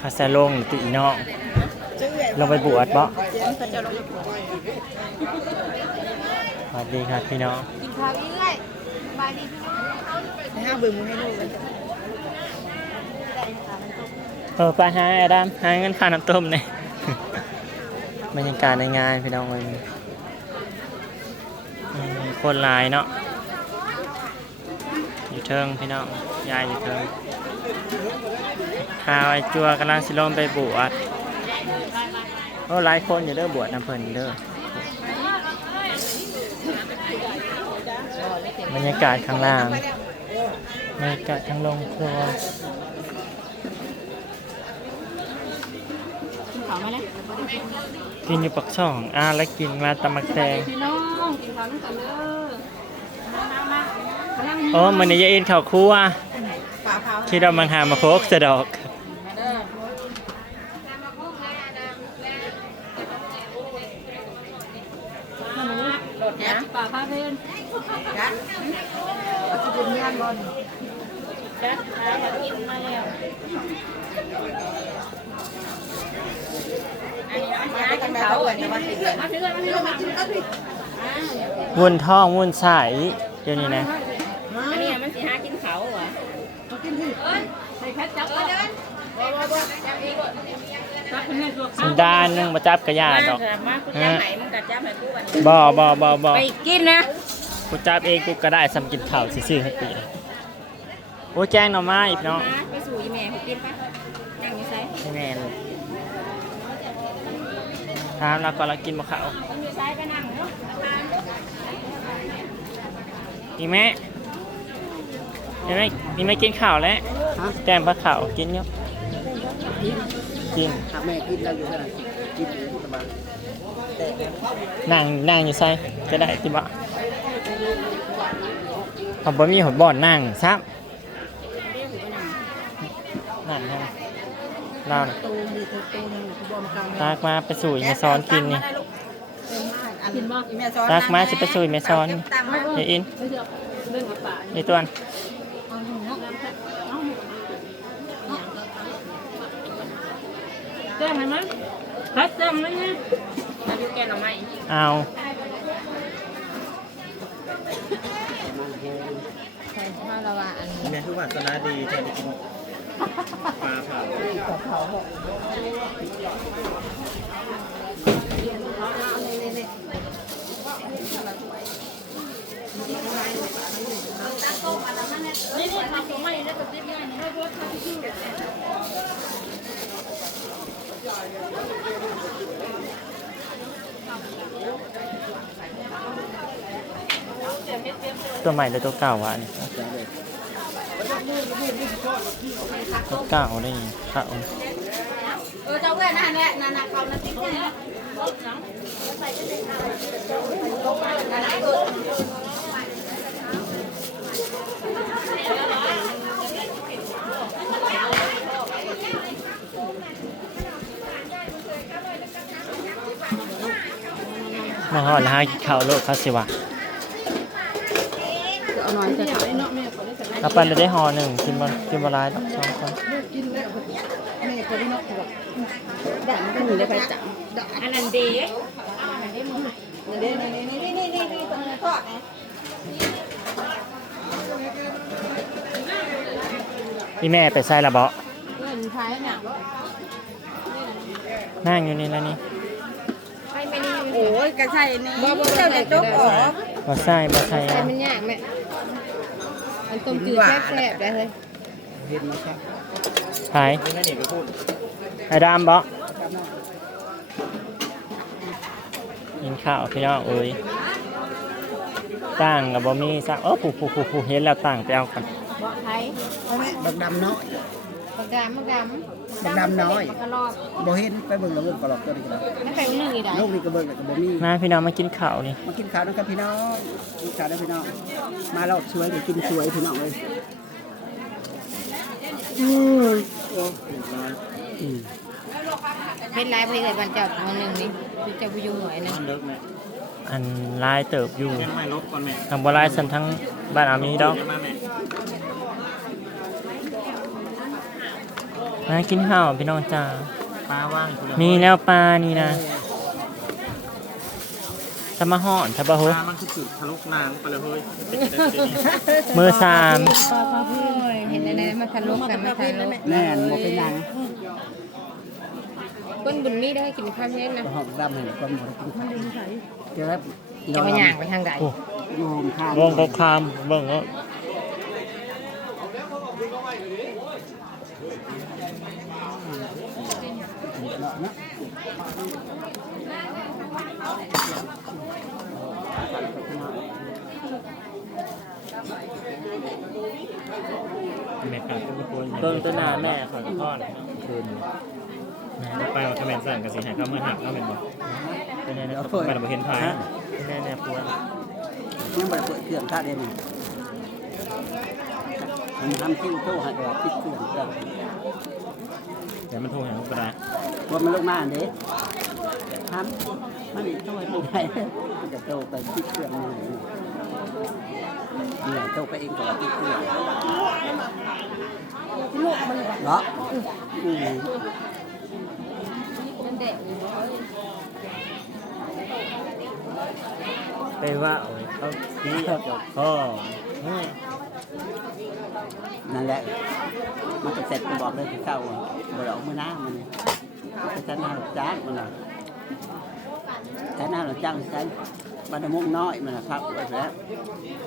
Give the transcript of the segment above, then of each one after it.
คาซาลงตีน้องลงไปบวชบ่สวัสดีครับพี่น้องกินข้าวเรื่อยสบายดีพี่น้องให้ห้าเบิ่งมือให้ลูกกันเออไปหาไอ้ดามหาเงินค่าน้ำต้มเนี่ย บรรยากาศในงานพี่น้องเลยคนหลายเนาะอยู่เทิงพี่น้องยายอยู่เทิงข่าวไอจัวกำลังสิลงไปบวชโอ้หลายคนอยู่เด้อบวชน้ำเพิ่นเด้อบรรยากาศข้างล่างบรรยากาศข้างลงครัว กินข้าวมาเลยกินอยู่ปักช่องอ่าแล้วกินมาตำมักแตงพี่น้องกินข้าวด้วยกันเด้อมามาๆกำลังโอ้มันนี่ยายเอ็นข้าวคั่วปลาเผาคิดเอามังหามาโคกสะดอกมาเด้อโดดนะปลาพาเพนจัดเอาสิเป็นย่านบอลจัดหาอยากกินมาแล้ว วุ่นท้องวุ่นใสเดี๋ยวนี้นะอันนี้มันสิหากินเขาเหรอกินที่เอ้ยใส่แคทจับก่อนบ่บ่บ่จับเองก่อนจับคนนี้ตัวสันดานหนึงมาจับกระยาดอกจับไหนมึงก็จับให้กูอันบ่บ่บ่บ่ไปกินนะกูจับเองกูก็ได้สำกินข้าวซื่อๆให้ปีโอ้แจ้งหน่อไม้อีกเนาะไปสู่อีแม่เขากินปะนั่งอยู่ไสให้แม่เลย ถามแล้วก็เรากินมะขาวต้องอยู่ไสไปนั่งเนาะอีแม่อีแม่อีแม่กินข้าวแล้วแก้มผักขาวกินเนาะกินถ้าแม่กินเราอยู่เท่าไหร่กินอยู่สบายนั่งนั่งอยู่ใส่จะได้ที่บ่เขาบ่มีหดบ่อนนั่งซับนั่ นฮะเล่าน่ะตูมีตัวตูนึงคือบอมกลางตากมาไปสู่อีเมซอนกินนี่กินบ่อีแม่ซ้อนตากมาสิไปสู่อีเมซอนนี่เฮ้ยอินเรื่องกับป่าไอ้ตัวนแจ้งไหมมั้ยพัดแจ้งไหมเนี่ยมาดูแกหน่อไม้เอามาละว่าอันแม่คือวาสนาดีแทนที่กินปลาเผานี่นี่ทำหน่อไม้แล้วก็ติดง่ายนี่ ตัวใหม่หรือตัวเก่าวะอันนี้ เก่าได้ขาวเออเจ้าเว้ยนั่นแหละนั่นน่ะเขานั่นติ๊กเนี่ยมาหอดแล้วหากินข้าวโลกเขาสิวะ เอาหน่อยจะ เอาไปเลยได้ห่อหนึ่งกินบอกินบอลายดอกสองคนแม่ก็ได้นกบอกด่านก็หนูได้ไปจับอันนั้นดีนี่นี่นี่นี่นี่นี่นี่ตรงนี้ทอดนะพี่แม่ไปใส่ละเบาะเงินใช้เนี่ยนั่งอยู่นี่แล้วนี่ให้ไม่ดีโอ้ยกระใส่นี่เจ้าจะจกออกบ่ใส่บ่ใส่ใช้มันยากไหม มันต้มจืดแซ่บๆได้เลยเห็นไหมครับหายไอ้ดามเบาะกินข้าวพี่น้องเอ้ยตั้งกับบ่มีสักเออผู้ผู้ผู้ผู้เห็นแล้วตั้งไปเอากันเบาะไทยบักดำน้อย บักดำบักดำบักดำน้อยกระรอกบ่เห็นไปเบิ่งแล้วเบิ่งกระหลอกตัวนี้กันนั่นเป็นหนึ่งอีกได้ลูกนี่ก็เบิ่งแล้วก็บ่มีมาพี่น้องมากินข้าวนี่มากินข้าวนะครับพี่น้องกินข้าวด้วยพี่น้อง มาเราสวยเดี๋ยวกินสวยพี่น้องเลยอืมอืมเป็นไรไปเลยวันเจ้าวันหนึ่งนี่พี่เจ้าผู้ยุ่งหน่อยนะมันเลิกไหมอันลายเติบอยู่เล่นไม่ลบก่อนแม่ทางบลายสันทั้งบ้านอามีดอก เดี๋ยว มาแม่มากินข้าวพี่น้องจ้าปลาว่างคุณมีแล้วปลานี่นะสมาห่อนทะบะปโฮลามันคือจุดทะลุนางไปเลยเฮ้ยเป็นไปได้ดีมือสามเห็นอะไรมาทะลุกันมาทะลุแน่นบ่เป็นหยังก้นบุญมีได้กินข้าวเย็นนะก็หอมดำให้คนบ่ได้กินข้าวเจอจะมาย่างไปทางใดโยมทางวงกบคามเบิ่งแล้ว เนาะนะ แม่กันทุกคนเบิ่งตัวหน้าแม่ขอพ่อหน่อยคืนไปว่าคอมเมนต์สั่งกันสิหายเขาเมื่อหักเขาเป็นบ่เป็นไงนะไปเราเห็นพายฮะเป็นไงเนี่ยปวดยังบ่ได้เปิดเครื่องท่าเด่นมันทำคิ้วโตให้แบบปิดเครื่องเครื่องเดี๋ยวมันโทรหาลูกกระดาษว่ามันลงมาอันนี้ทำมันอีกโตไม่ได้มันจะโตไปปิดเครื่องนี่ นี่แหละโตไปเองก็ปิดเครื่องลูกมันเหรออืมนั่นเด็กไปว่าโอ้ยเขาพี่จบพ่อนั่นแหละ มันก็เสร็จก็บอกเลยที่เศร้าบ่ได้ออกมือหน้ามันนี่ไปชั้นหน้าหลักจ้างมันน่ะชั้นหน้าหลักจ้างชั้น บันไดมุกน้อยมันน่ะครับไปแล้ว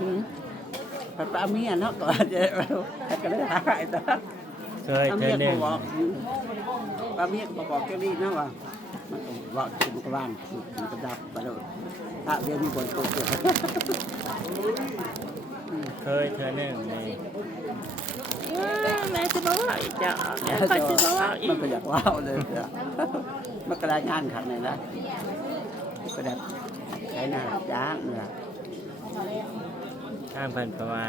อืมไปลาเมียเนาะก่อนจะแต่ก็เลยหายตัวเคยปลาเธเมีอยหนึ่ก็งบอกอืมปลาเมียก็บอกเจ้านี่นะว่ามันบอกถึงกบ้านถึงกระดับไปเลยถ้าเดี๋ยวมีบนโต๊ะเกิดเคยเธอหนึ่งเลยแม่จะบอกว่าอีกจ้ะแม่ก็จะบอกว่าอีกมันก็อยากว้าเลยเถอะมันก็ได้งานขังเลยนะก็ได้ใช้หน้าจ้างเนี่ยข้ามพันประมา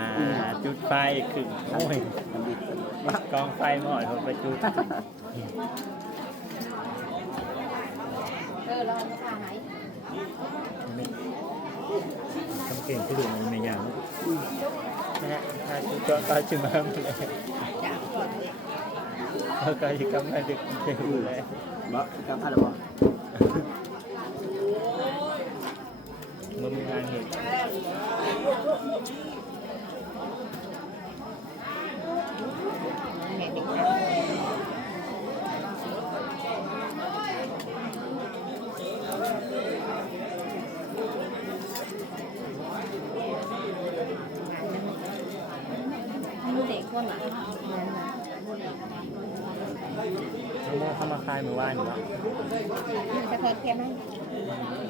ณจุดไฟขึ้นโอ้ยทำดีกองไฟหมอดเขาไปจุดเออรอมาผ่าไหนทำเก่งที่ดูมันไม่ยากนะฮะถ้าจุดก็ก็จุดมาเลยแล้วก็อยู่กับแม่ดึกเต็มเลยบ่กำอะไรบ่ มันมีงานเห็นแม่เด็กเด็กคนละน้องโมเข้ามาคลายมือว่านอยู่วะจะเพิ่มเข้มไหมไม่กระแสก็ได้ไม่พักแย่งใหม่นี่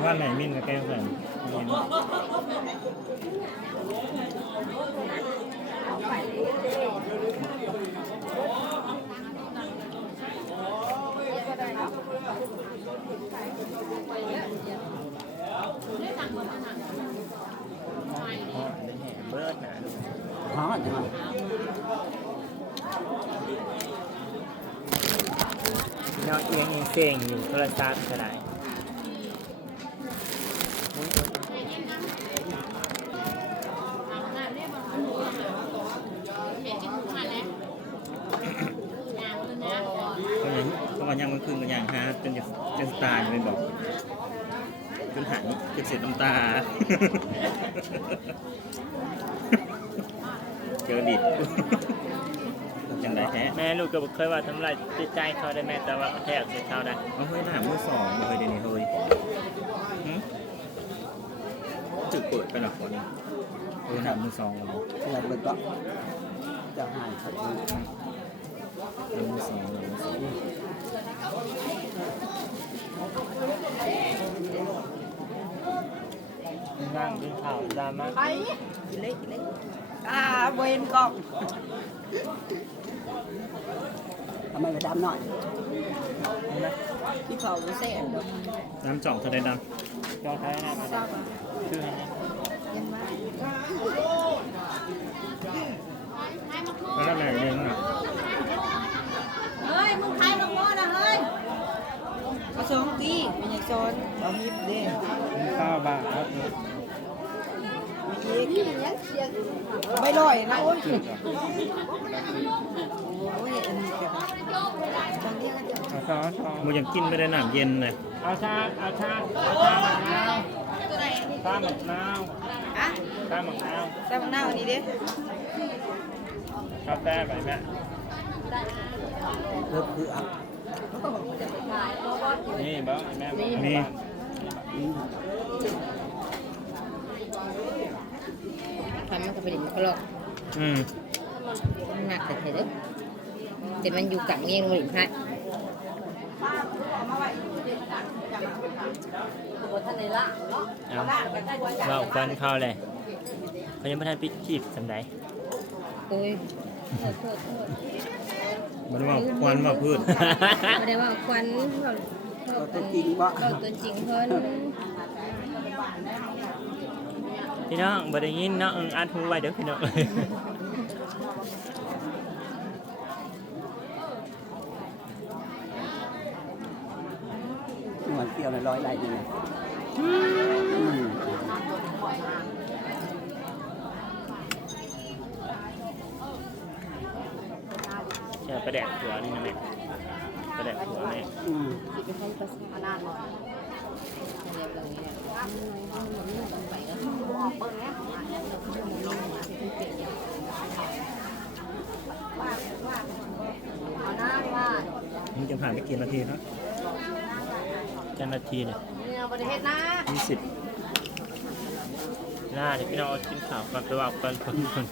ว่าไหนมิ้นกับแก้วใส่อ๋อเป็นแห่เบิร์ดนะดูฮอดจังหวะพี่น้องเอียงเองเสียงอยู่โทรศัพท์ก็ได้ ก็ยังก็วันยังมันคืนกันยังฮะจนจะจนตาจะไม่บอกจนหายจนเสียน้ำตา เจอดิดจังได้แท้แม่ลูกก็บ่เคยว่าทำลายจิตใจเขาได้แม่แต่ว่าแทกใส่เขาได้เอาเฮ้ยหน้ามือสองมาเฮ้ยเดี๋ยวนี้เฮ้ยหึจุดเปิดไปหรอคนนี้เออหน้ามือสองเหรอเพื่อนเบิดก็จะหายสักทีลำมือสองลำมือสอง นั่งกินข้าวดราม่าไปเล็กเล็กอ่าเวนกล้องทำไมไปดำหน่อยที่เขาเสียน้ำจ่องเท่าใดดจอไทยนะชื่อให้ำแล้วแหล่งหนึ่งอะ เฮ้ยมึงใครมาโม่นะเฮ้ยมา สองตีมันยังซ้อนเอาฮิปเด้กินข้าวบ้างครับอีกไม่ลอยนะโอ้ยโอ้ยอันนี้แบบตอนนี้ก็จะเอาซอสซอสมูยังกินไม่ได้น้ำเย็นเลยเอาชาเอาชาเอาชามะนาวตัวไหนชามะนาวอะชามะนาวแต่บางหน้าวันนี้เด้กาแฟไปแม่เลิกคืออัก นี่บ้างแม่มีอืมทำมันก็เป็นอย่างนี้ก็หรอกอืมมันหนักแต่เถอะแต่มันอยู่กับเงี้ยงหลินให้ท่เนาเอาเราควันเข้าเลยเขายังไม่ทันปิดจีบสำไดโอ้ย โทษโทษโทษมันว่าควันว่าพืชไม่ได้ว่าควันก็จะจริงบ่เราตัวจริงเพิ่นพี่น้องบ่ได้ยินเนาะเอิงอัดหูไว้เด้อพี่น้องเหมือนเกี่ยวในร้อยไรนี่นะอืม เชื่อ ประแดกหัวนี่นะแม่ประแดกหัวแม่อืมสิเป็นคนภาษานานบ่เรียบร้อยเนี่ยมันจะผ่านไปกี่นาทีครับเจ้าหน้าที่เนี่ยเนี่ยประเทศนะยี่สิบหน้าเดี๋ยวพี่น้องเอากินข้าวก่อนไปว่ากันคนคน